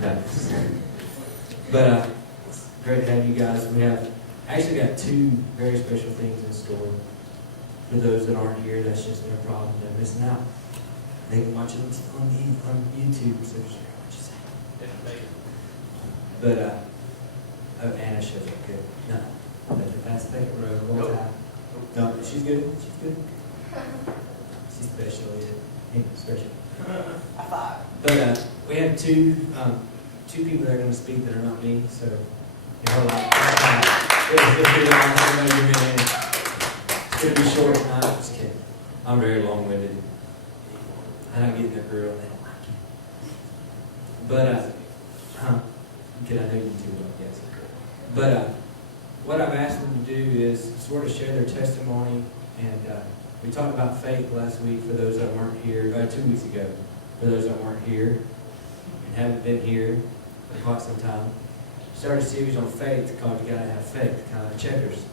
No. But it's great to have you guys. We have actually got two very special things in store. For those that aren't here, that's just their problem. They're missing out. They can watch it on YouTube. So share what you say. But oh, Anna shows up good. No, that's the second row. One time. No, she's good. She's good. She's special. Yeah, special. But we have two people that are going to speak that are not me. So you know, it's going to be short. No, I'm just kidding. I'm very long-winded. I don't get in the grill. They don't like it. But I know you too well, yes. But what I've asked them to do is sort of share their testimony, and we talked about faith last week for those that weren't here, 2 weeks ago, for those that weren't here and haven't been here for quite some time. Started a series on faith called You Gotta Have Faith, kind of like checkers.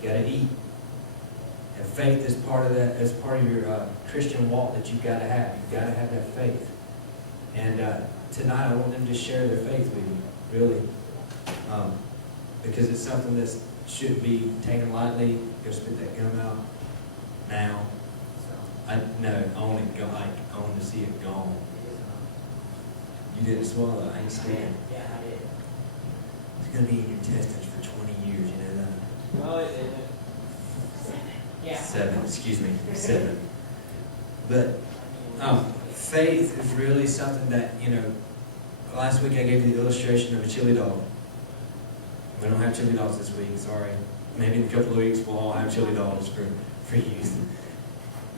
You gotta eat. And faith is part of that, as part of your Christian walk that you've got to have. You've got to have that faith. And tonight I want them to share their faith with you, really. Because it's something that shouldn't be taken lightly. Go spit that gum out now. I want to see it gone. You didn't swallow. I ain't scared. Yeah, I did. It's going to be in your intestines for 20 years, you know that? No, it didn't. Yeah. 7, excuse me, 7. But faith is really something that, last week I gave you the illustration of a chili dog. We don't have chili dogs this week, sorry. Maybe in a couple of weeks we'll all have chili dogs for youth.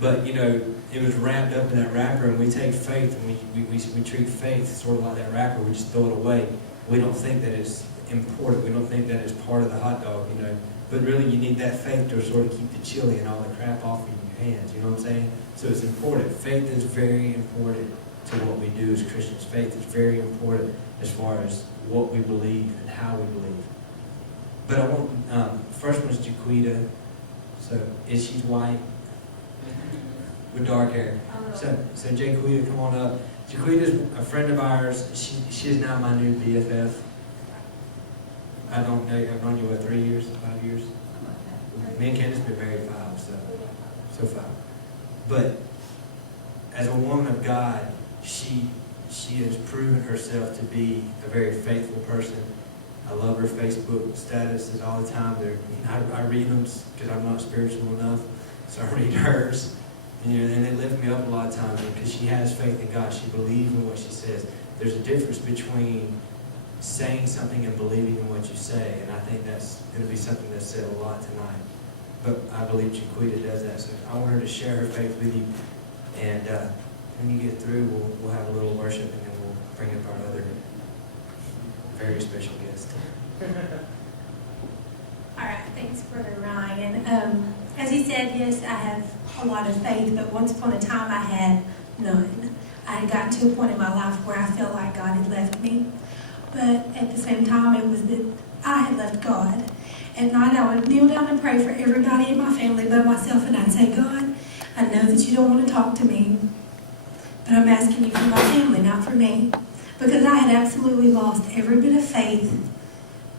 But, it was wrapped up in that wrapper, and we take faith and we treat faith sort of like that wrapper. We just throw it away. We don't think that it's important. We don't think that it's part of the hot dog, But really you need that faith to sort of keep the chili and all the crap off of your hands, you know what I'm saying? So it's important. Faith is very important to what we do as Christians. Faith is very important as far as what we believe and how we believe. But I want, first one is Jaquita. So, she's white with dark hair. So Jaquita, come on up. Jaquita's a friend of ours. She is now my new BFF. I don't know, I've known you, 3 years, 5 years? Me and Candace have been married 5, so 5. But as a woman of God, she has proven herself to be a very faithful person. I love her Facebook statuses all the time. I read them because I'm not spiritual enough, so I read hers. And they lift me up a lot of times because she has faith in God. She believes in what she says. There's a difference between saying something and believing in what you say, and I think that's going to be something that's said a lot tonight. But I believe Jaquita does that, so I want her to share her faith with you. And when you get through, we'll have a little worship, and then we'll bring up our other very special guest. All right, thanks, Brother Ryan. As he said, yes, I have a lot of faith, but once upon a time I had none. I had gotten to a point in my life where I felt like God had left me. But at the same time, it was that I had left God. At night, I would kneel down and pray for everybody in my family but myself, and I'd say, God, I know that you don't want to talk to me, but I'm asking you for my family, not for me. Because I had absolutely lost every bit of faith,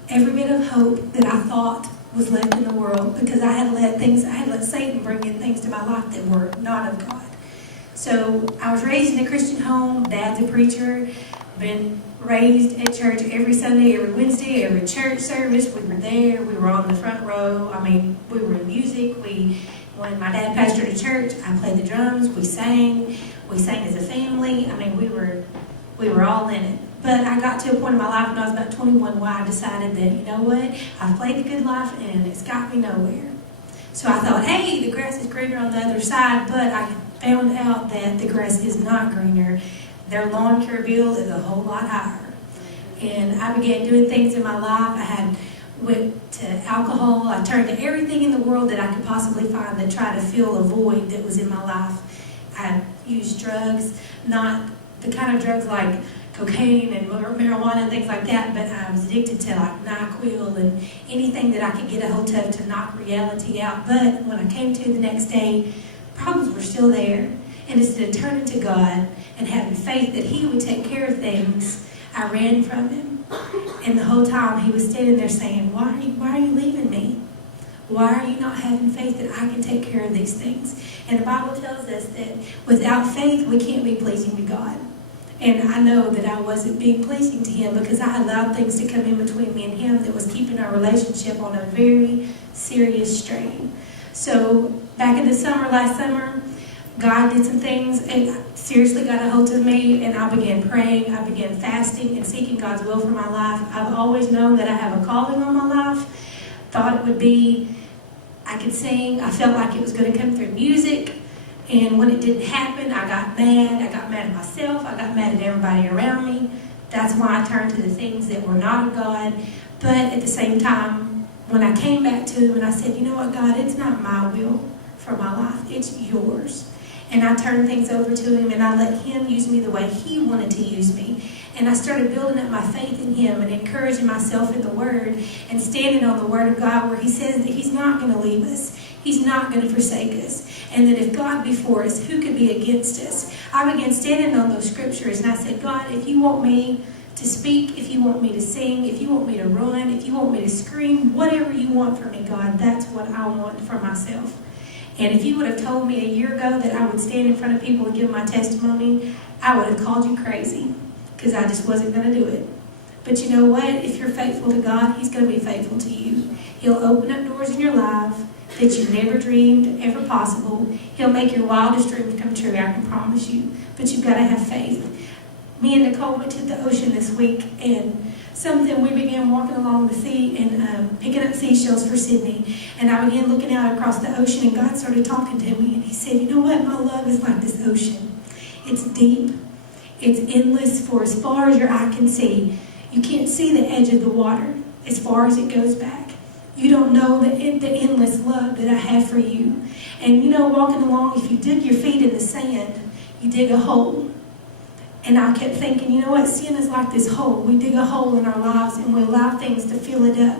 every bit of hope that I thought was left in the world, because I had let Satan bring in things to my life that were not of God. So I was raised in a Christian home. Dad's a preacher. Been raised at church every Sunday, every Wednesday, every church service. We were there. We were on the front row. We were in music. When my dad pastored a church, I played the drums. We sang. We sang as a family. We were all in it. But I got to a point in my life when I was about 21 where I decided that, you know what, I've played the good life and it's got me nowhere. So I thought, hey, the grass is greener on the other side, but I found out that the grass is not greener. Their lawn care bill is a whole lot higher. And I began doing things in my life. I went to alcohol. I turned to everything in the world that I could possibly find that tried to fill a void that was in my life. I used drugs, not the kind of drugs like cocaine and marijuana and things like that, but I was addicted to like NyQuil and anything that I could get a hold of to knock reality out. But when I came to the next day, problems were still there. And instead of turning to God and having faith that He would take care of things, I ran from him. And the whole time he was standing there saying, why are you leaving me? Why are you not having faith that I can take care of these things? And the Bible tells us that without faith, we can't be pleasing to God. And I know that I wasn't being pleasing to him because I allowed things to come in between me and him that was keeping our relationship on a very serious strain. So back in the summer, last summer, God did some things and seriously got a hold of me, and I began praying, I began fasting and seeking God's will for my life. I've always known that I have a calling on my life. Thought it would be, I could sing, I felt like it was going to come through music, and when it didn't happen, I got mad at myself, I got mad at everybody around me. That's why I turned to the things that were not of God. But at the same time, when I came back to him and I said, you know what, God, it's not my will for my life, it's yours. And I turned things over to him, and I let him use me the way he wanted to use me. And I started building up my faith in him and encouraging myself in the Word and standing on the Word of God where he says that he's not going to leave us. He's not going to forsake us. And that if God be for us, who could be against us? I began standing on those scriptures, and I said, God, if you want me to speak, if you want me to sing, if you want me to run, if you want me to scream, whatever you want from me, God, that's what I want for myself. And if you would have told me a year ago that I would stand in front of people and give my testimony, I would have called you crazy because I just wasn't going to do it. But you know what? If you're faithful to God, he's going to be faithful to you. He'll open up doors in your life that you never dreamed ever possible. He'll make your wildest dreams come true, I can promise you. But you've got to have faith. Me and Nicole went to the ocean this week, and we began walking along the sea and picking up seashells for Sydney. And I began looking out across the ocean, and God started talking to me. And he said, you know what? My love is like this ocean. It's deep. It's endless for as far as your eye can see. You can't see the edge of the water as far as it goes back. You don't know the endless love that I have for you. And you know, walking along, if you dig your feet in the sand, you dig a hole. And I kept thinking, you know what, sin is like this hole. We dig a hole in our lives and we allow things to fill it up.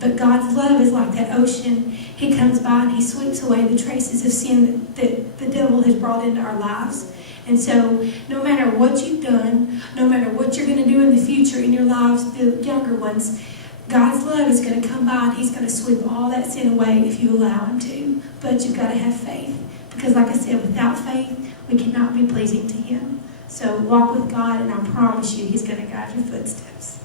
But God's love is like that ocean. He comes by and he sweeps away the traces of sin that the devil has brought into our lives. And so no matter what you've done, no matter what you're going to do in the future in your lives, the younger ones, God's love is going to come by and he's going to sweep all that sin away if you allow him to. But you've got to have faith. Because like I said, without faith, we cannot be pleasing to him. So walk with God, and I promise you, he's going to guide your footsteps.